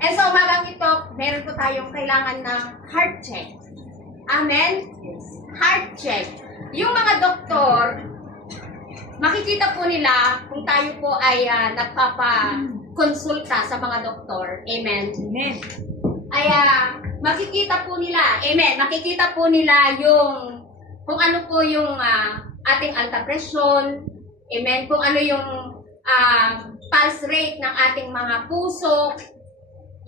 And so, umagang ito, meron po tayong kailangan ng heart check. Amen? Heart check. Yung mga doktor, makikita po nila kung tayo po ay nagpapakonsulta sa mga doktor. Amen? Amen. Ay makikita po nila. Amen? Makikita po nila yung kung ano po yung ating alta presyon. Amen? Kung ano yung pulse rate ng ating mga puso.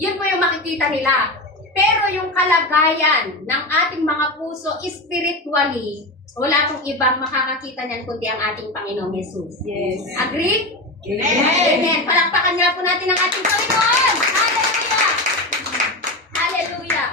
Yun po yung makikita nila. Pero yung kalagayan ng ating mga puso spiritually, wala pong ibang makakakita niyan kundi ang ating Panginoong Jesus. Yes. Agree? Amen. Amen. Palakpakan niya po natin ang ating Panginoon. Hallelujah! Hallelujah!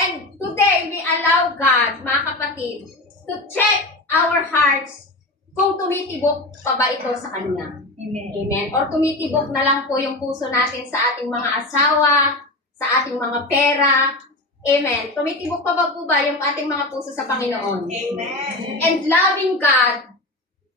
And today, we allow God, mga kapatid, to check our hearts kung tumitibok pa ba ito sa Kanya. Amen. Amen. Or tumitibok na lang po yung puso natin sa ating mga asawa, sa ating mga pera. Amen. Tumitibok pa ba po ba yung ating mga puso sa Panginoon? Amen. And loving God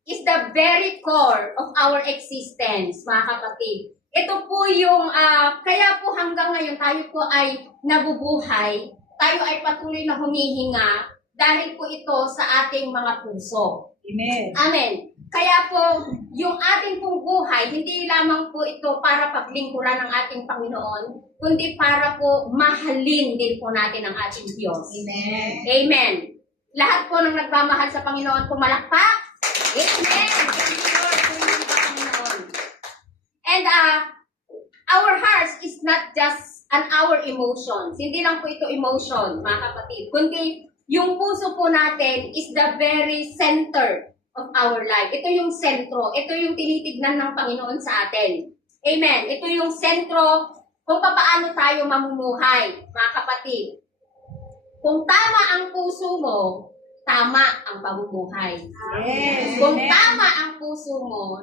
is the very core of our existence, mga kapatid. Ito po yung, kaya po hanggang ngayon tayo po ay nabubuhay, tayo ay patuloy na humihinga dahil po ito sa ating mga puso. Amen. Amen. Kaya po, yung ating pong buhay, hindi lamang po ito para paglingkuran ng ating Panginoon, kundi para po mahalin din po natin ang ating Diyos. Amen. Amen. Lahat po ng nagmamahal sa Panginoon, pumalakpak. Amen. Thank you, Lord. Purihin pa, Panginoon. And our hearts is not just our emotions. Hindi lang po ito emotion, mga kapatid. Kundi yung puso po natin is the very center of our life. Ito yung sentro. Ito yung tinitignan ng Panginoon sa atin. Amen. Ito yung sentro kung paano tayo mamumuhay, mga kapatid. Kung tama ang puso mo, tama ang pamumuhay. Yes. Kung Amen. tama ang puso mo,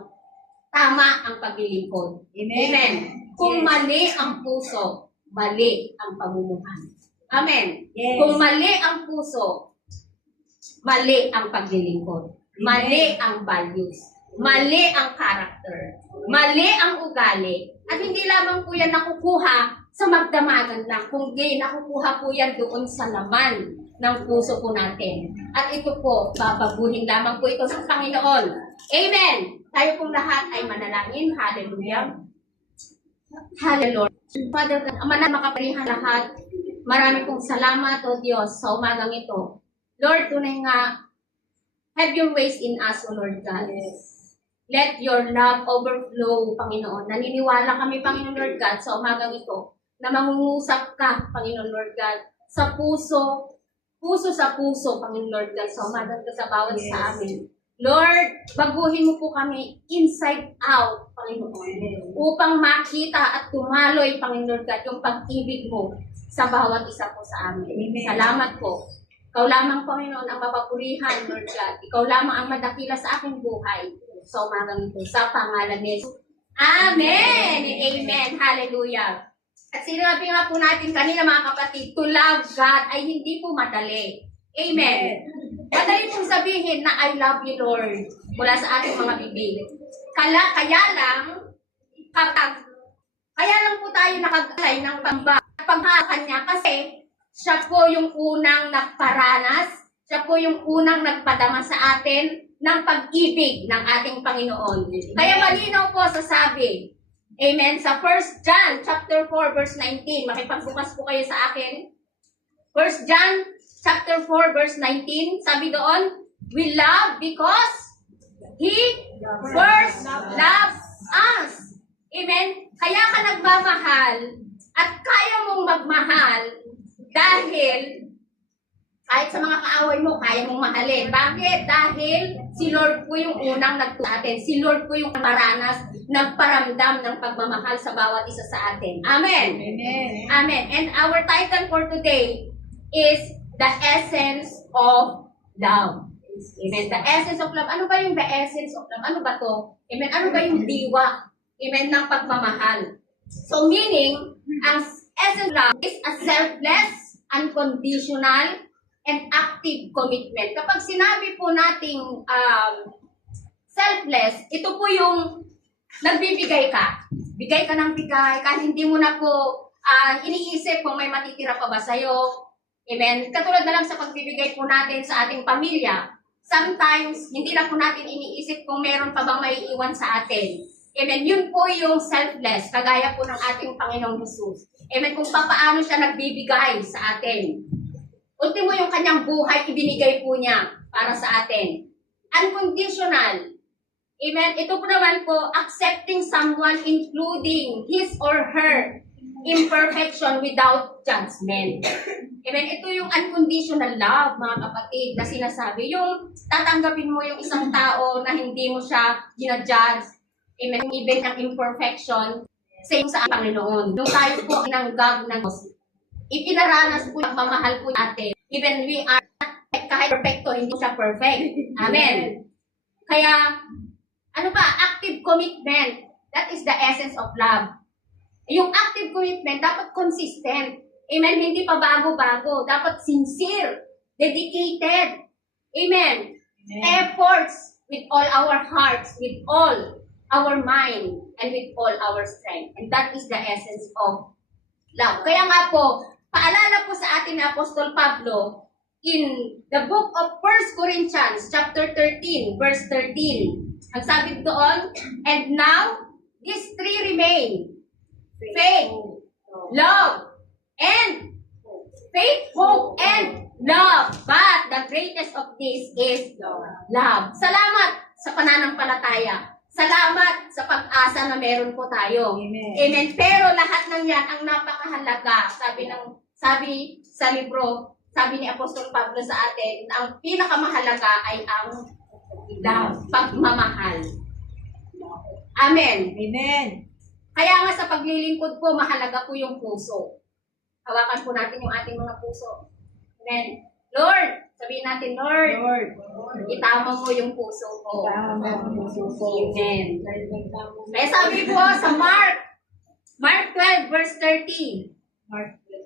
tama ang paglilingkod. Amen. Amen. Kung Yes. mali ang puso, mali ang pamumuhay. Amen. Yes. Kung mali ang puso, mali ang paglilingkod. Mali ang values. Mali ang character. Mali ang ugali. At hindi lamang po yan nakukuha sa magdamagan lang, kundi nakukuha po yan doon sa laman ng puso po natin. At ito po, babaguhin lamang po ito sa Panginoon. Amen! Tayo pong lahat ay manalangin. Hallelujah! Hallelujah! Father, Ama na makapalihan lahat. Marami pong salamat, O Diyos, sa umagang ito. Lord, tunay nga, have your ways in us, O Lord God. Yes. Let your love overflow, Panginoon. Naniniwala kami, Panginoon Lord God, sa umagang ito, na mangungusap ka, Panginoon Lord God, sa puso sa puso, Panginoon Lord God, sa umagang ito sa bawat Yes. sa amin. Lord, baguhin mo po kami inside out, Panginoon, upang makita at tumaloy, Panginoon Lord God, yung pag-ibig mo sa bawat isa po sa amin. Amen. Salamat po. Ikaw lamang, Panginoon, ang mapapurihan, Lord God. Ikaw lamang ang madakila sa aking buhay sa umagang ito. Sa pangalan ni Jesus. Amen! Amen! Hallelujah! At sinabi nga po natin kanina, mga kapatid, to love God ay hindi po madali. Amen! Madali pong sabihin na I love you, Lord, mula sa ating mga bibig. Kaya lang po tayo nakagalay ng paghahakan niya kasi siya po yung unang nagparanas, siya po yung unang nagpadama sa atin ng pag-ibig ng ating Panginoon. Kaya malinaw po sa sabi, amen, sa 1 John chapter 4 verse 19, makipagbukas po kayo sa akin. 1 John chapter 4 verse 19, sabi doon, we love because He first loved us. Amen? Kaya ka nagmamahal at kaya mong magmahal dahil kahit sa mga kaaway mo, kaya mong mahalin. Bakit? Dahil si Lord po yung unang nagturo atin. Si Lord po yung maranas, nagparamdam ng pagmamahal sa bawat isa sa atin. Amen? Amen. Amen. And our title for today is The Essence of Love. Amen. The Essence of Love. Ano ba yung the essence of love? Ano ba to? Amen. Ano ba yung diwa? Amen. Ng pagmamahal. So meaning, ang essence of love is a selfless, unconditional, and active commitment. Kapag sinabi po nating selfless, ito po yung nagbibigay ka. Bigay ka ng bigay, kahit hindi mo na po iniisip kung may matitira pa ba sa'yo. Amen. Katulad na lang sa pagbibigay po natin sa ating pamilya. Sometimes, hindi lang po natin iniisip kung meron pa bang may iwan sa atin. Amen. Yun po yung selfless, kagaya po ng ating Panginoong Jesus. Amen. Kung paano siya nagbibigay sa atin. Ultimo yung kanyang buhay, ibinigay po niya para sa atin. Unconditional. Amen. Ito po naman po, accepting someone including his or her imperfection without judgment. Amen. Ito yung unconditional love, mga kapatid, na sinasabi. Yung tatanggapin mo yung isang tao na hindi mo siya ginajudge. Amen. Even ang imperfection, same sa Panginoon. Nung tayo po tinanggap ng Diyos, ipinaranas po yung pamahal po natin. Even we are kahit perfecto, hindi siya perfect. Amen. Kaya, ano ba? Active commitment. That is the essence of love. Yung active commitment, dapat consistent. Amen? Hindi pa bago-bago. Dapat sincere, dedicated. Amen? Efforts with all our hearts, with all our mind, and with all our strength. And that is the essence of love. Kaya nga po, paalala po sa atin ni Apostol Pablo in the book of 1 Corinthians chapter 13, verse 13. Ang sabi doon, and now, these three remain. Faith, love, and faith, hope, and love. But the greatest of these is love. Salamat sa pananampalataya. Salamat sa pag-asa na meron po tayo. Amen. Amen. Pero lahat ng yan ang napakahalaga. Sabi sa libro, sabi ni Apostol Pablo sa atin, ang pinakamahalaga ay ang love, pagmamahal. Amen. Amen. Kaya nga sa paglilingkod po, mahalaga po yung puso. Hawakan po natin yung ating mga puso. Amen. Lord, sabihin natin, Lord, itama mo yung puso ko. Amen. Kaya sabi po sa Mark 12, verse 30,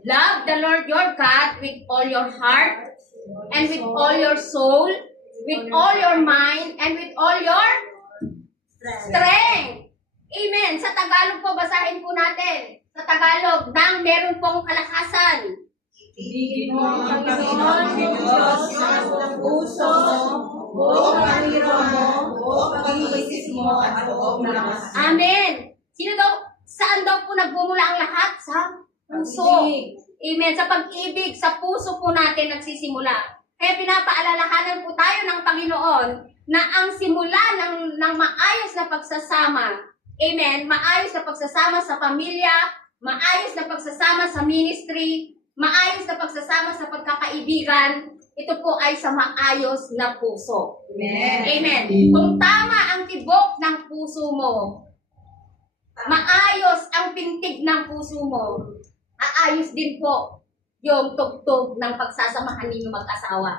love the Lord your God with all your heart, and with all your soul, with all your mind, and with all your strength. Amen. Sa Tagalog po, basahin po natin. Sa Tagalog, nang meron pong kalakasan. Ibigin mo ang Panginoon, Diyos ng puso, buong paniro mo, buong pag-iisip mo, at buong lakas. Amen. Saan daw po nagbumula ang lahat? Sa puso. Amen. Sa pag-ibig, sa puso po natin nagsisimula. Kaya pinapaalalahanan po tayo ng Panginoon na ang simula ng maayos na pagsasama, amen, maayos na pagsasama sa pamilya, maayos na pagsasama sa ministry, maayos na pagsasama sa pagkakaibigan, ito po ay sa maayos na puso. Amen. Amen. Kung tama ang tibok ng puso mo, maayos ang pintig ng puso mo, aayos din po yung tugtog ng pagsasamahan ninyo mag-asawa.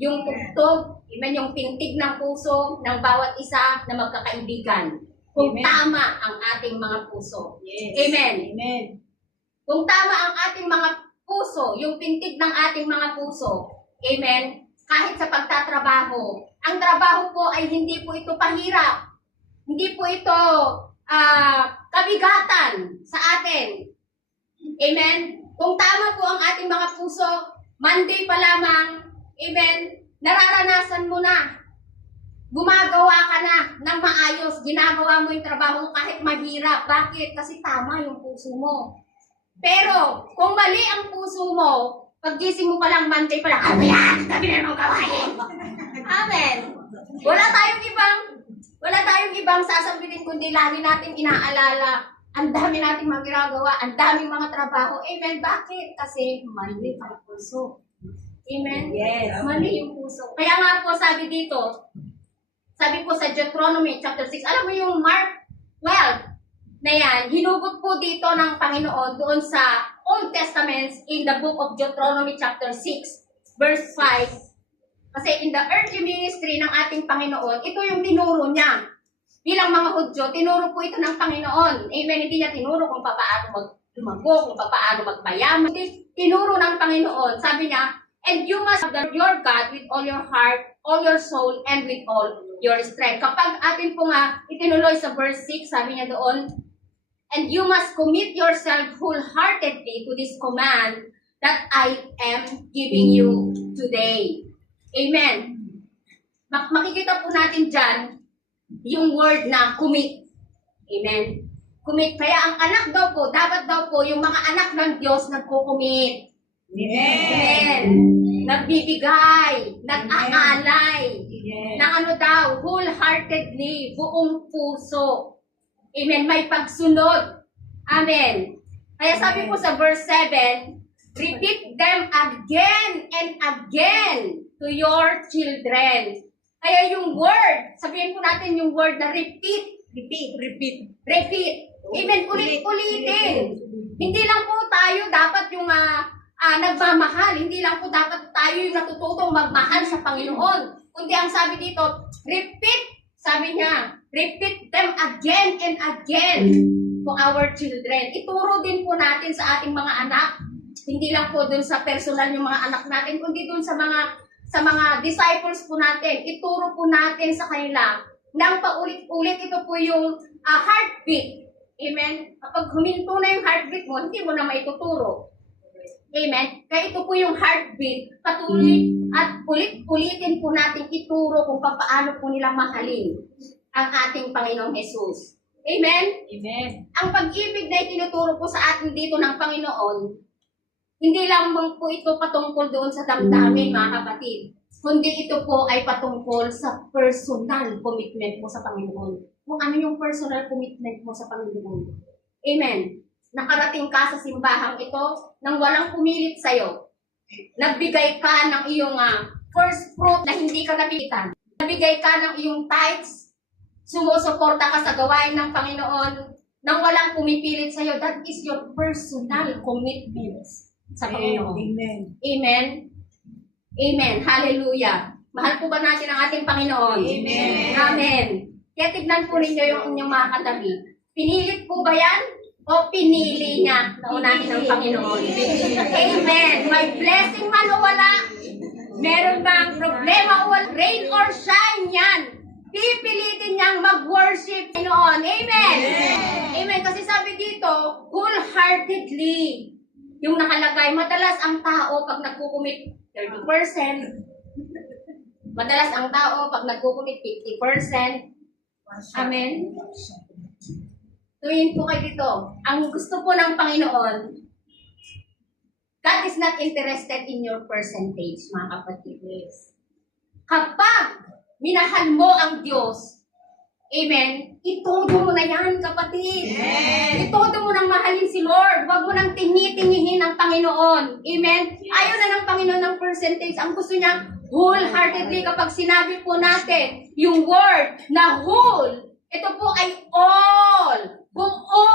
Yung tugtog, amen, yung pintig ng puso ng bawat isa na magkakaibigan. Kung Amen. tama ang ating mga puso. Yes. Amen. Amen. Kung tama ang ating mga puso, yung pintig ng ating mga puso, amen, kahit sa pagtatrabaho, ang trabaho po ay hindi po ito pahirap. Hindi po ito kabigatan sa atin. Amen. Kung tama po ang ating mga puso, Monday pa lamang, amen, nararanasan mo na. Gumagawa ka na ng maayos, ginagawa mo yung trabaho mo kahit mahirap. Bakit? Kasi tama yung puso mo. Pero, kung mali ang puso mo, paggising mo pa lang, Monday pa lang, ano yan? Sabi na nung gawain. Amen. Wala tayong ibang sasabihin kundi lagi natin inaalala. Ang dami nating mga ginagawa, ang daming mga trabaho. Amen. Bakit? Kasi mali ang puso. Amen? Yes. Mali yung puso. Kaya nga po sabi dito, sabi po sa Deuteronomy chapter 6, alam mo yung Mark 12 na yan, hinugot po dito ng Panginoon doon sa Old Testament in the book of Deuteronomy chapter 6, verse 5. Kasi in the earthly ministry ng ating Panginoon, ito yung tinuro niya. Bilang mga Hudyo, tinuro po ito ng Panginoon. Amen. Hindi niya tinuro kung paano lumago, kung paano magpayaman. Tinuro ng Panginoon. Sabi niya, and you must love your God with all your heart, all your soul, and with all your strength. Kapag atin po nga itinuloy sa verse 6, sabi niya doon, And you must commit yourself wholeheartedly to this command that I am giving you today. Amen. Makikita po natin dyan yung word na commit. Amen. Commit. Kaya ang anak daw po, dapat daw po yung mga anak ng Diyos nagko-commit. Amen. Nagbibigay, nag-aalay, ng ano daw, wholeheartedly, buong puso. Amen. May pagsunod. Amen. Kaya sabi po sa verse 7, repeat them again and again to your children. Kaya yung word, sabihin po natin yung word na repeat. Repeat. Amen. Ulit-ulitin. Hindi lang po tayo dapat yung nagmamahal. Hindi lang po dapat tayo yung natututong magmahal sa Panginoon. Kundi ang sabi dito, repeat. Sabi niya, repeat them again and again to our children. Ituro din po natin sa ating mga anak. Hindi lang po dun sa personal yung mga anak natin, kundi dun sa mga disciples po natin. Ituro po natin sa kanila nang paulit-ulit. Ito po yung heartbeat. Amen? Kapag huminto na yung heartbeat mo, hindi mo na maituturo. Amen? Kaya ito po yung heartbeat. Patuloy at ulit-ulitin po natin ituro kung paano po nila mahalin ang ating Panginoong Jesus. Amen? Amen. Ang pag-ibig na itinuturo po sa atin dito ng Panginoon, hindi lamang po ito patungkol doon sa damdamin, mga kapatid. Kundi ito po ay patungkol sa personal commitment mo sa Panginoon. Kung ano yung personal commitment mo sa Panginoon. Amen. Nakarating ka sa simbahang ito nang walang pumilit sa'yo. Nagbigay ka ng iyong first fruit na hindi ka napitan. Nagbigay ka ng iyong tithes. Sumusuporta ka sa gawain ng Panginoon nang walang pumipilit sa'yo. That is your personal commitment sa Panginoon. Amen. Amen. Amen. Hallelujah. Mahal po ba natin ang ating Panginoon? Amen. Amen. Kaya tignan po ninyo yung inyong mga katabi. Pinilit po ba yan? O pinili niya na unahin ng Panginoon? Amen. May blessing man o wala, meron bang problema o wala, rain or shine yan, pipilitin niyang mag-worship Panginoon. Amen. Amen. Kasi sabi dito, wholeheartedly, yung nakalagay, madalas ang tao pag nagkukumit 30%, madalas ang tao pag nagkukumit 50%. Amen. Tuwin po kayo dito. Ang gusto po ng Panginoon, God is not interested in your percentage, mga kapatid. Kapag minahal mo ang Diyos, amen, itodo mo na yan, kapatid. Amen. Itodo mo nang mahalin si Lord. Huwag mo nang tingi-tingihin ang Panginoon. Amen. Ayaw na ng Panginoon ng percentage. Ang gusto niya, wholeheartedly. Kapag sinabi po natin yung word na whole, ito po ay all. Buo.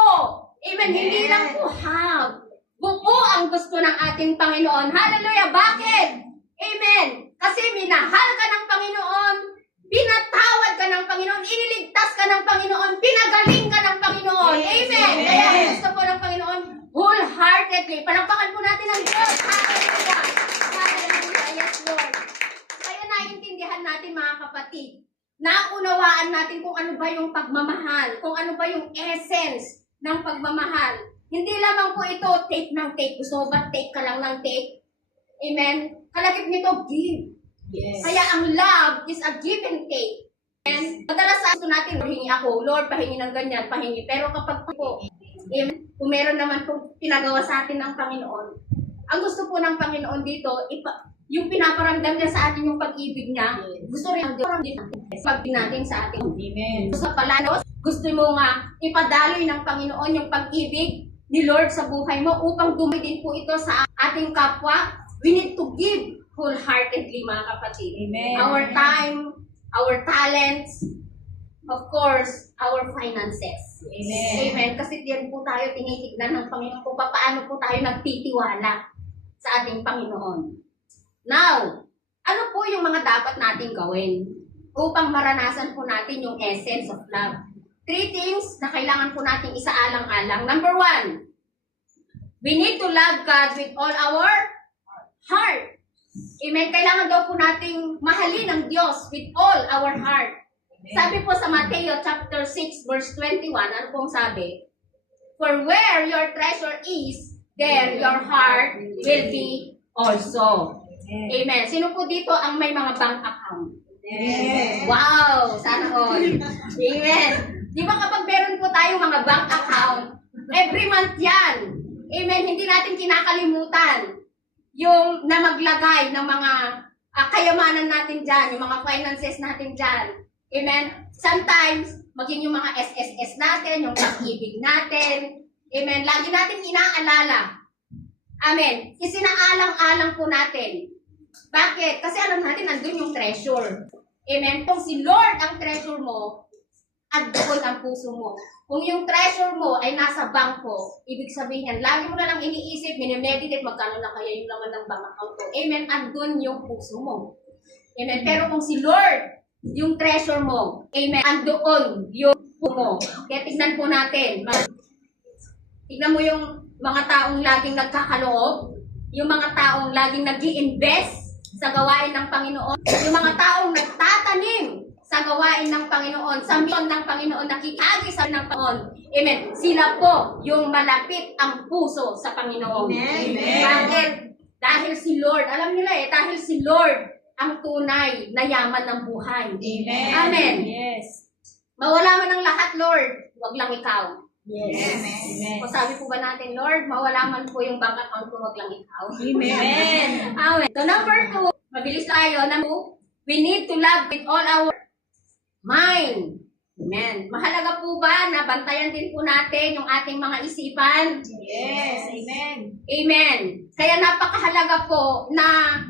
Amen. Hindi lang po half. Buo ang gusto ng ating Panginoon. Hallelujah. Bakit? Amen. Kasi minahal ka ng Panginoon. Pinatawad ka ng Panginoon. Iniligtas ka ng Panginoon. Pinagaling ka ng Panginoon. Amen. Kaya ang gusto po ng Panginoon, wholeheartedly. Palakpakan po natin ang Diyos. Hallelujah. Hallelujah. Yes, Lord. Kaya naiintindihan natin, mga kapatid. Naunawaan natin kung ano ba yung pagmamahal, kung ano ba yung essence ng pagmamahal. Hindi lamang po ito take ng take. Gusto mo ba take ka lang ng take? Amen? Kalagip nito, give. Yes. Kaya ang love is a give and take. And madalas sa gusto natin, pahingi ako, Lord, pahingi ng ganyan, pahingi. Pero kapag po, amen, kung meron naman po pinagawa sa atin ng Panginoon, ang gusto po ng Panginoon dito, yung pinaparamdam niya sa atin yung pag-ibig niya, gusto rin ang Diyos natin sa atin. Amen. Sa palanos, gusto mo nga ipadaloy ng Panginoon yung pag-ibig ni Lord sa buhay mo upang dumi din po ito sa ating kapwa. We need to give wholeheartedly, mga kapatid. Amen. Our time, our talents, of course, our finances. Amen. Amen. Kasi diyan po tayo tinitignan ng Panginoon kung paano po tayo nagtitiwala sa ating Panginoon. Now, ano po yung mga dapat nating gawin upang maranasan po natin yung essence of love? 3 things na kailangan po nating isaalang-alang. Number 1, we need to love God with all our heart. Amen. Kailangan daw po nating mahalin ang Diyos with all our heart. Sabi po sa Mateo chapter 6 verse 21, ano pong sabi? For where your treasure is, there your heart will be also. Amen. Sino po dito ang may mga bank account? Yes. Wow! Sana all. Amen. Di ba kapag meron po tayong mga bank account, every month yan. Amen. Hindi natin kinakalimutan yung na maglagay ng mga kayamanan natin dyan, yung mga finances natin dyan. Amen. Sometimes, maging yung mga SSS natin, yung pag-ibig natin. Amen. Lagi natin inaalala. Amen. Isinaalang-alang po natin. Bakit? Kasi alam natin, nandun yung treasure. Amen. Kung si Lord ang treasure mo, at doon ang puso mo. Kung yung treasure mo ay nasa bangko, ibig sabihin yan, lagi mo na lang iniisip, minimeditate, magkano na kaya yung laman ng bank account ko. Amen. Andun yung puso mo. Amen. Pero kung si Lord, yung treasure mo, amen, andoon yung puso mo. Kaya tignan po natin. Tignan mo yung mga taong laging nagkakaloob, yung mga taong laging nag-i-invest sa gawain ng Panginoon, yung mga taong nagtatanim sa gawain ng Panginoon, sa misyon ng Panginoon, nakikagisa ng Panginoon. Amen. Sila po yung malapit ang puso sa Panginoon. Amen. Bakit? Dahil si Lord, alam nila dahil si Lord ang tunay na yaman ng buhay. Amen. Amen. Yes. Mawala man ang lahat, Lord, wag lang ikaw. Yes. Amen. O sabi po ba natin, Lord, mawala man po yung bank account ko, wag lang ikaw. Amen. Amen. So number 2, mabilis tayo. We need to love with all our mind. Amen. Mahalaga po ba na bantayan din po natin yung ating mga isipan? Yes. Amen. Amen. Kaya napakahalaga po na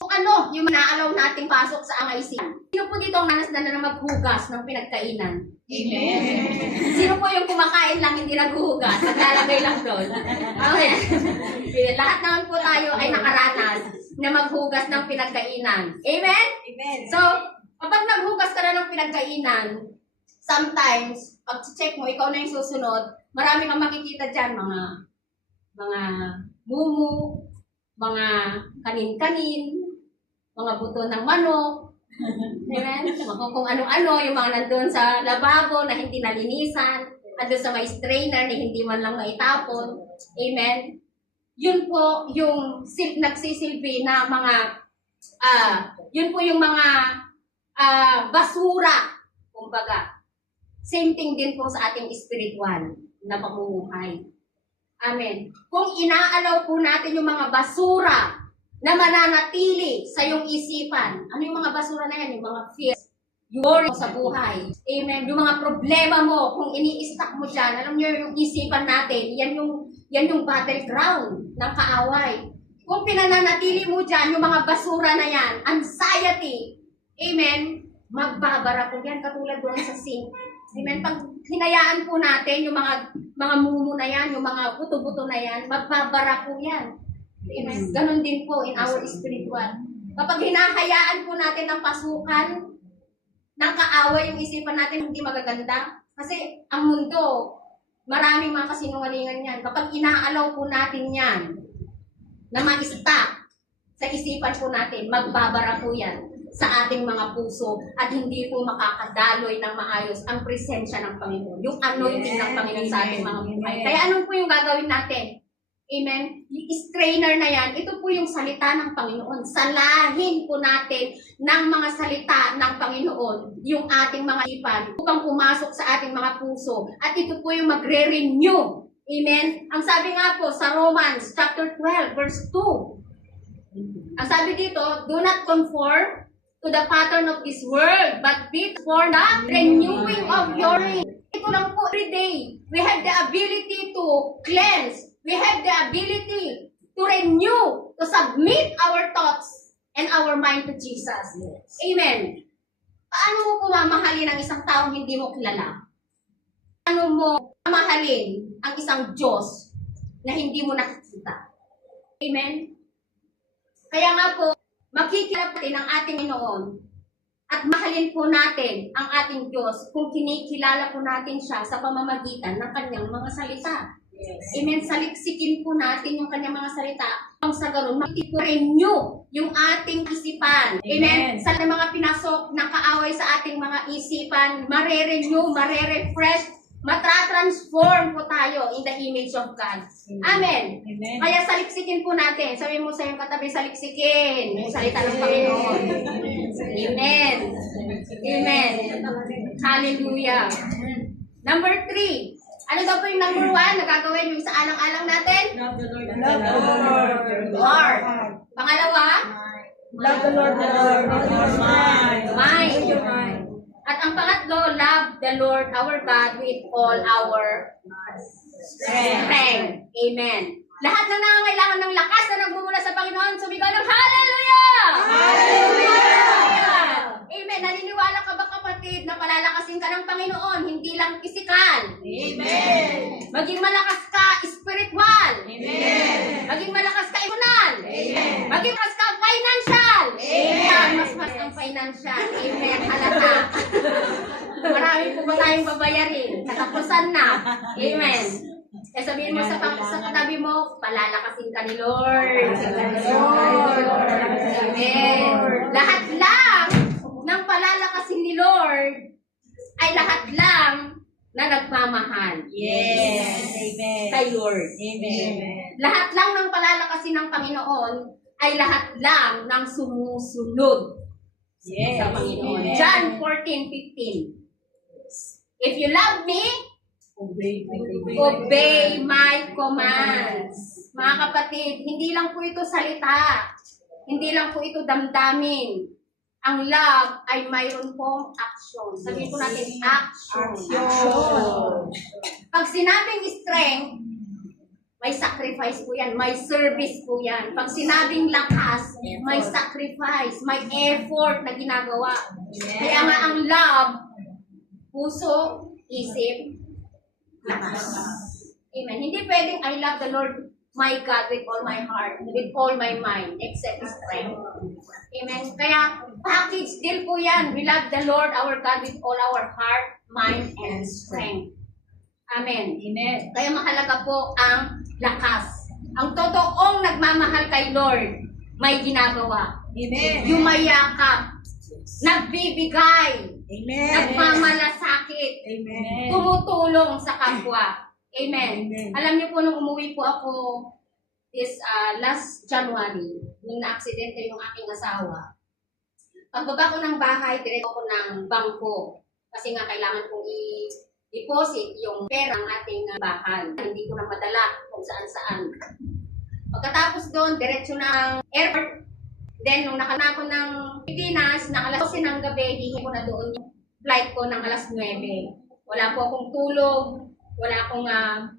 kung ano yung naalaw nating pasok sa ang isipan. Sino po dito ang nanas na maghugas ng pinagkainan? Amen. Sino po yung kumakain lang hindi naghuhugas? Naglalagay lang doon. Okay. Lahat naman po tayo ay nakaranas na maghugas ng pinagkainan. Amen? Amen. So, kapag naghugas ka na ng pinagkainan, sometimes, pag check mo, ikaw na yung susunod, marami kang makikita dyan, mga mumu, mga kanin-kanin, mga buto ng manok, amen? Kung ano-ano, yung mga nandun sa lababo na hindi nalinisan, nandun sa may strainer na hindi man lang maitapon, amen? Yun po yung nagsisilbi na mga, yun po yung mga basura, kumbaga. Same thing din po sa ating spiritual na pamumuhay. Amen. Kung inaalaw po natin yung mga basura na mananatili sa iyong isipan, ano yung mga basura na yan? Yung mga fears, yung worry mo sa buhay. Amen. Yung mga problema mo, kung ini-stack mo dyan, alam niyo yung isipan natin, yan yung battleground ng kaaway. Kung pinananatili mo dyan, yung mga basura na yan, anxiety, amen, magbabara po yan, katulad doon sa sink. Amen. Pag hinayaan po natin yung mga mumu na yan, yung mga buto-buto na yan, magbabara po yan. Amen. Ganon din po in our spiritual. Kapag hinahayaan po natin ng pasukan, ng kaaway yung isipan natin, hindi magaganda. Kasi ang mundo, maraming mga kasinungalingan yan. Kapag inaalaw po natin yan, na ma-stack sa isipan po natin, magbabara po yan sa ating mga puso at hindi po makakadaloy ng maayos ang presensya ng Panginoon. Yung anointing ng Panginoon sa ating mga buhay. Kaya ano po yung gagawin natin? Amen? Yung strainer na yan, ito po yung salita ng Panginoon. Salahin po natin ng mga salita ng Panginoon yung ating mga ipan upang pumasok sa ating mga puso. At ito po yung magre-renew. Amen? Ang sabi nga po sa Romans chapter 12 verse 2. Ang sabi dito, do not conform to the pattern of this world, but be for the renewing of your mind. Ito lang po every day. We have the ability to cleanse. We have the ability to renew, to submit our thoughts and our mind to Jesus. Amen. Paano mo po mamahalin ang isang taong hindi mo kilala? Paano mo mamahalin ang isang Diyos na hindi mo nakikita? Amen? Kaya nga po, makikilap natin ang ating Panginoon at mahalin po natin ang ating Diyos kung kinikilala po natin siya sa pamamagitan ng kanyang mga salita. Yes. Amen. Saliksikin po natin yung kanyang mga salita. Ang sa ganun, renew yung ating isipan. Amen. Sa mga pinasok na kaaway sa ating mga isipan, mare-renew, mare-refresh Matra-transform po tayo in the image of God. Amen. Amen. Kaya saliksikin po natin. Sabi mo sa iyong katabi, saliksikin yung salita ng Panginoon. Amen. Amen. Hallelujah. Number 3. Ano daw po yung number 1 na gagawin yung sa alang-alang natin? Love the Lord. Love the Lord. Lord. Pangalawa, Love the Lord with your mind. mind. At ang pangatlo, love the Lord our God with all our strength. Amen. Lahat na nangangailangan ng lakas na nagmumula sa Panginoon, sumigaw ng Hallelujah! Hallelujah! Amen. Naniniwala ka ba kapatid na palalakasin ka ng Panginoon, hindi lang pisikal? Amen. Maging malakas ka spiritual. Amen. Maging malakas ka emotional. Amen. Maging malakas ka financial. Amen. Mas ang financial. Amen. Halata. Marami po ba tayong babayarin? Katapusan na. Amen. Eh sabihin mo sa katabi mo, palalakasin ka ni Lord. Amen. Lahat lang ng palalakasin ni Lord ay lahat lang na nagmamahal. Yes. Amen. Kay Lord. Amen. Lahat lang ng palalakasin ng Panginoon ay lahat lang ng sumusunod Yes. sa Panginoon. Amen. John 14:15. If you love me, obey my commands. Mga kapatid, hindi lang po ito salita. Hindi lang po ito damdamin. Ang love ay mayroon pong action. Sabihin po natin, action. Pag sinabing strength, may sacrifice po yan. May service po yan. Pag sinabing lakas, may sacrifice. May effort na ginagawa. Kaya nga ang love, puso, isip, lakas. Amen. Hindi pwedeng I love the Lord my God with all my heart, with all my mind, except strength. Amen. Kaya package deal po yan. We love the Lord our God with all our heart, mind, and strength. Amen. Amen. Kaya mahalaga po ang lakas. Ang totoong nagmamahal kay Lord, may ginagawa. Amen. Yumayakap, nagbibigay, Amen. nagmamalasakit, Amen. tumutulong sa kapwa. Amen. Amen. Alam niyo po, nung umuwi po ako this last January, nung na-aksidente yung aking asawa, pagbaba ko ng bahay, diretso ko ng bangko. Kasi nga kailangan kong i-deposit yung pera ng ating bahay. Hindi ko na madala kung saan-saan. Pagkatapos doon, diretso ng airport. Then, nung nakana ko ng Pilipinas, na alas 12 ng gabi, hihingi ko na doon yung flight ko ng alas 9. Wala po akong tulog, wala akong,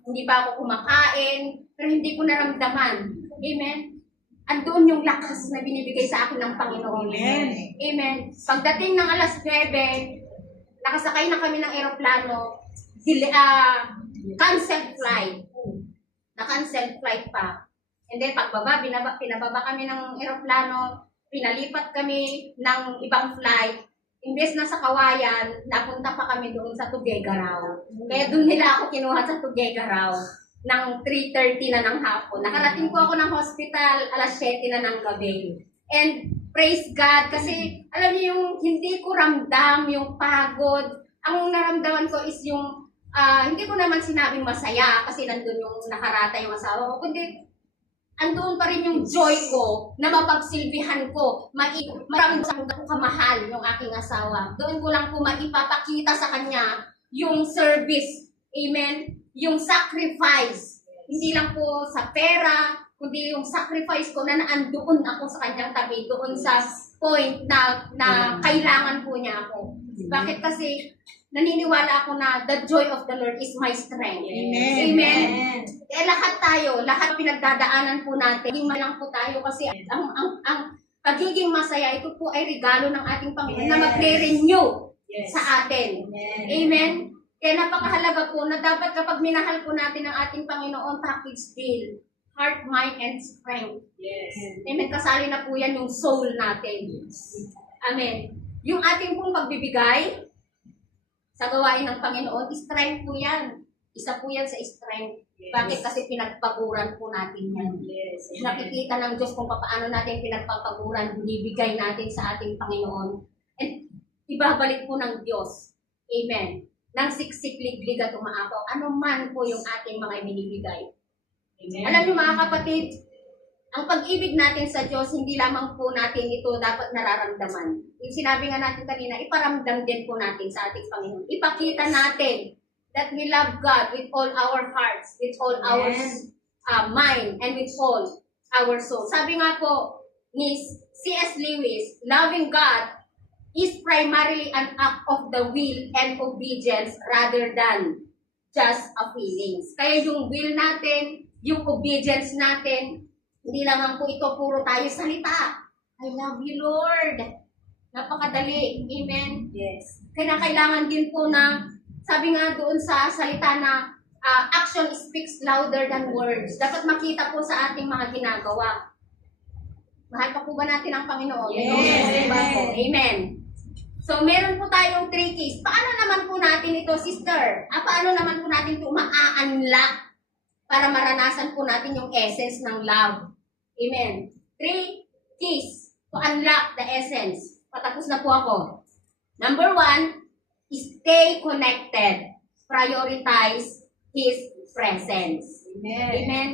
hindi pa ako kumakain, pero hindi ko naramdaman. Amen? Andoon yung lakas na binibigay sa akin ng Panginoon. Amen. Amen. Pagdating ng alas 9, nakasakay na kami ng eroplano, canceled flight. Na-cancelled flight pa. And then pagbaba, pinababa kami ng eroplano, pinalipat kami ng ibang flight. Imbes na sa Kawayan, napunta pa kami doon sa Tuguegarao. Kaya doon nila ako kinuha sa Tuguegarao ng 3:30 na ng hapon. Nakarating po ako ng hospital, alas 7 na ng gabi. And praise God, kasi alam niyo yung hindi ko ramdam yung pagod. Ang naramdaman ko is yung, hindi ko naman sinabing masaya kasi nandun yung nakarata yung asawa ko, kundi andun pa rin yung joy ko na mapagsilbihan ko, maramdaman ko kamahal yung aking asawa. Doon ko lang po maipapakita sa kanya yung service, amen, yung sacrifice. Hindi lang po sa pera, kundi yung sacrifice ko na naandoon ako sa kanyang tabi, doon sa point na kailangan po niya ako. Bakit? Kasi naniniwala ako na the joy of the Lord is my strength. Amen. Amen. Eh lahat tayo, lahat pinagdadaanan po natin, maging malang po tayo kasi ang pagiging masaya, ito po ay regalo ng ating Panginoon na magre-renew sa atin. Amen. Kaya napakahalaga po na dapat kapag minahal po natin ang ating Panginoon, package deal, heart, mind, and strength. Yes. Amen. Kasali na po yan yung soul natin. Amen. Yung ating pong pagbibigay sa gawain ng Panginoon, strength po yan. Isa po yan sa strength. Bakit? Kasi pinagpaguran po natin yan. Yes. Nakikita ng Diyos kung paano natin pinagpapaguran, binibigay natin sa ating Panginoon. And ibabalik po ng Diyos. Amen. ng siksik, liglig at umaapaw. Ano man po yung ating mga ibinibigay. Amen. Alam niyo mga kapatid, ang pag-ibig natin sa Diyos, hindi lamang po natin ito dapat nararamdaman. Yung sinabi nga natin kanina, iparamdam din po natin sa ating Panginoon. Ipakita natin that we love God with all our hearts, with all our mind, and with all our soul. Sabi nga po ni C.S. Lewis, loving God is primarily an act of the will and obedience rather than just a feelings. Kaya yung will natin, yung obedience natin, hindi lamang po ito puro tayo salita. I love you, Lord. Napakadali. Amen? Yes. Kaya kailangan din po na, sabi nga doon sa salita na action speaks louder than words. Dapat makita po sa ating mga ginagawa. Mahal pa po ba natin ang Panginoon? Yes. Amen. So, meron po tayong 3 keys. Paano naman po natin ito, sister? Paano naman po natin ito ma-unlock para maranasan po natin yung essence ng love? Amen. 3 keys to unlock the essence. Patapos na po ako. Number 1, stay connected. Prioritize His presence. Amen. Amen.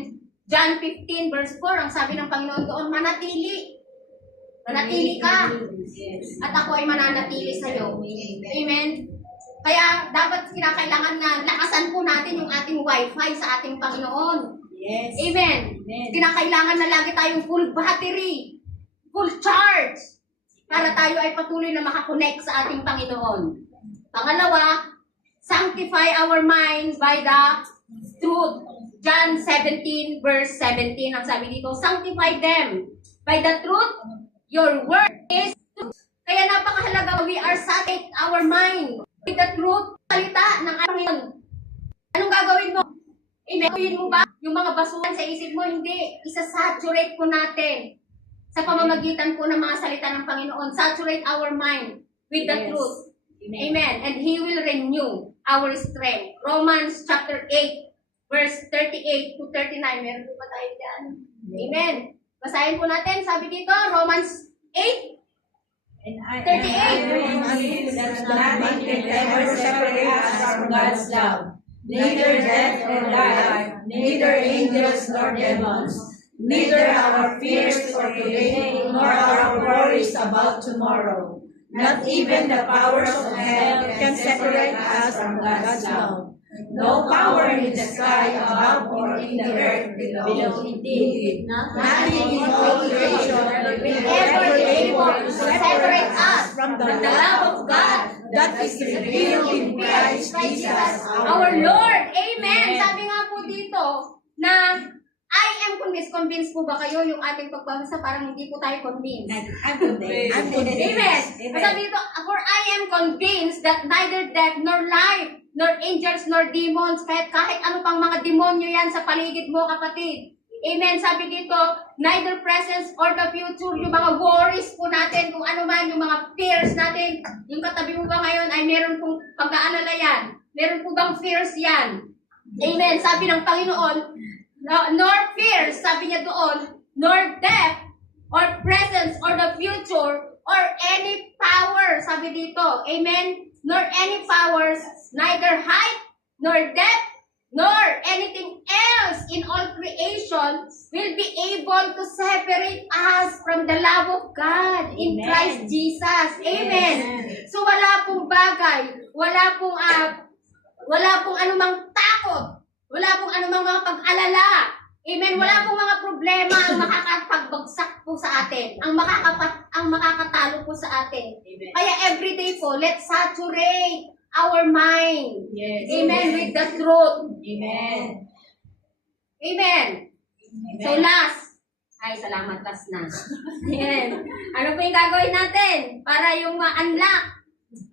John 15 verse 4, ang sabi ng Panginoon doon, manatili. Manatili ka. Yes. At ako ay mananatili sa iyo. Amen. Kaya dapat kinakailangan na lakasan po natin yung ating wifi sa ating Panginoon. Yes. Amen. Amen. Kinakailangan na lagi tayong full battery, full charge, para tayo ay patuloy na makakonect sa ating Panginoon. Pangalawa, sanctify our minds by the truth. John 17 verse 17, ang sabi dito, sanctify them by the truth. Your word is truth. Kaya napakahalaga, we are satisfied our mind with the truth. Salita ng Panginoon. Anong gagawin mo? Gagawin mo ba yung mga basuhan sa isip mo? Hindi. Isa-saturate po natin sa pamamagitan po ng mga salita ng Panginoon. Saturate our mind with the Yes. truth. Amen. Amen. And He will renew our strength. Romans chapter 8, verse 38 to 39. Meron po ba tayo dyan? Amen. Basahin po natin. Sabi dito, Romans 8, And I 38. believe that nothing can ever separate us from God's love. Neither death nor life, neither angels nor demons, neither our fears for today, nor our worries about tomorrow. Not even the powers of hell can separate us from God's love. No power in the sky above or in the earth below. Indeed, nothing in all creation will ever be able to separate us from the love of God that is revealed in Christ Jesus our Lord. Amen. Sabi nga po dito na I am convinced. Convinced po ba kayo yung ating pagbabasa? Parang hindi po tayo convinced. I'm convinced. Amen. Sabi dito, for I am convinced that neither death nor life, nor angels nor demons, kahit ano pang mga demonyo yan sa paligid mo, kapatid. Amen. Sabi dito, neither presence or the future, yung mga worries po natin, kung ano man, yung mga fears natin, yung katabi mo ba ngayon ay meron pong pag-aalala yan? Meron po bang fears yan? Amen. Sabi ng Panginoon, nor fears, sabi niya doon, nor death, or presence, or the future, or any power, sabi dito, amen, nor any powers, neither height, nor depth, nor anything else in all creation will be able to separate us from the love of God in Amen. Christ Jesus. Amen. So wala pong bagay, wala pong anumang takot, wala pong anumang mga pag-alala. Amen. Wala pong mga problema ang makakapagbagsak po sa atin, ang makakatalo po sa atin. Amen. Kaya everyday po, let's saturate our mind. Yes. Amen. With the truth. Amen. Amen. So last, ay salamat, last na. Amen. Ano po yung gagawin natin para yung ma-unlock?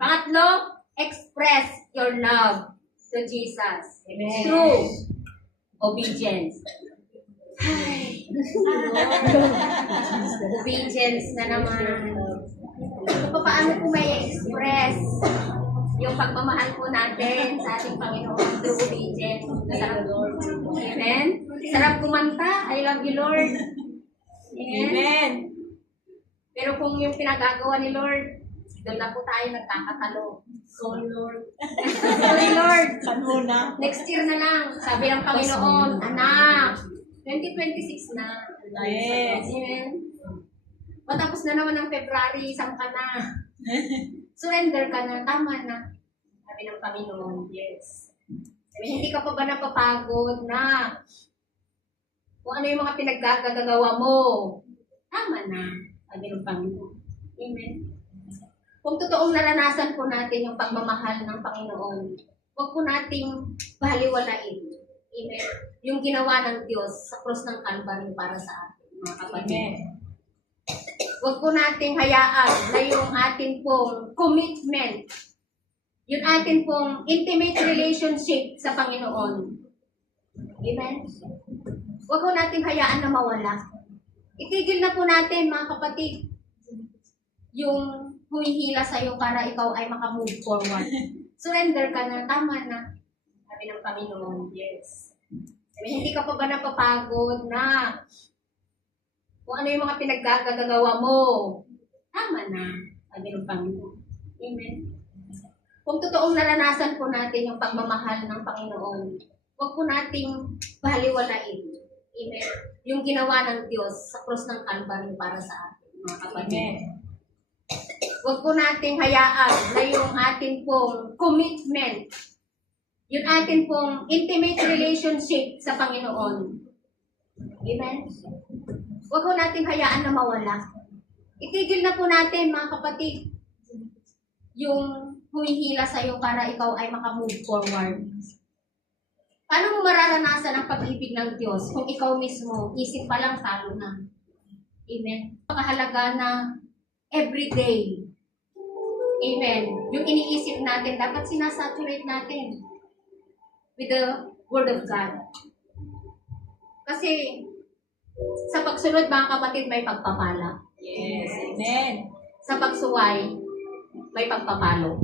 Pangatlo, express your love to Jesus. Amen. Through obedience. Ay. Obedience na naman. So, paano po may express yung pagmamahal po natin sa ating Panginoon through obedience? Sarap, amen? Sarap kumanta. I love you, Lord. Amen? Amen. Pero kung yung pinagagawa ni Lord, Doon na po tayo nagkakatalo. So Lord, Sorry, Lord. kanuna. Next year na lang. Sabi ng Panginoon, anak, 2026 na. Yes. Amen. Matapos na naman ng February, isang ka na. Surrender ka na, tama na. Sabi ng Panginoon, yes. Sabi, hindi ka pa ba napapagod na kung ano yung mga pinaggagawa mo? Tama na. Sabi ng Panginoon. Amen. Kung totoong naranasan po natin yung pagmamahal ng Panginoon, huwag po nating baliwalain. Amen. Yung ginawa ng Diyos sa krus ng Calvary para sa atin, mga kapatid. Huwag po nating hayaan na yung atin pong commitment, yung atin pong intimate relationship sa Panginoon. Amen? Huwag po nating hayaan na mawala. Itigil na po natin, mga kapatid, yung humihila sa'yo para ikaw ay makamove forward. Surrender ka na, tama na. Sabi ng Panginoon, yes. Sabi, hindi ka pa ba napapagod na kung ano yung mga pinaggagawa mo? Tama na. Sabi ng Panginoon. Amen. Kung totoong naranasan po natin yung pagmamahal ng Panginoon, huwag po nating baliwalain. Amen. Yung ginawa ng Diyos sa krus ng Calvary para sa atin, mga kapatid. Huwag po nating hayaan na yung atin pong commitment, yung atin pong intimate relationship sa Panginoon. Amen? Huwag po nating hayaan na mawala. Itigil na po natin, mga kapatid, yung humihila sa'yo para ikaw ay makamove forward. Paano mo mararanasan ang pag-ibig ng Diyos kung ikaw mismo, isip pa lang talo na? Amen? Pakahalaga na everyday. Amen. Yung iniisip natin, dapat sinasaturate natin with the Word of God. Kasi sa pagsunod, mga kapatid, may pagpapala. Yes. Amen. Sa pagsuway, may pagpapalo.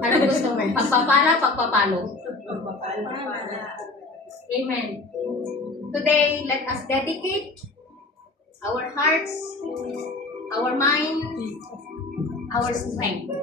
Ano gusto mo? Pagpapala, pagpapalo. Amen. Today, let us dedicate our hearts, our mind, our strength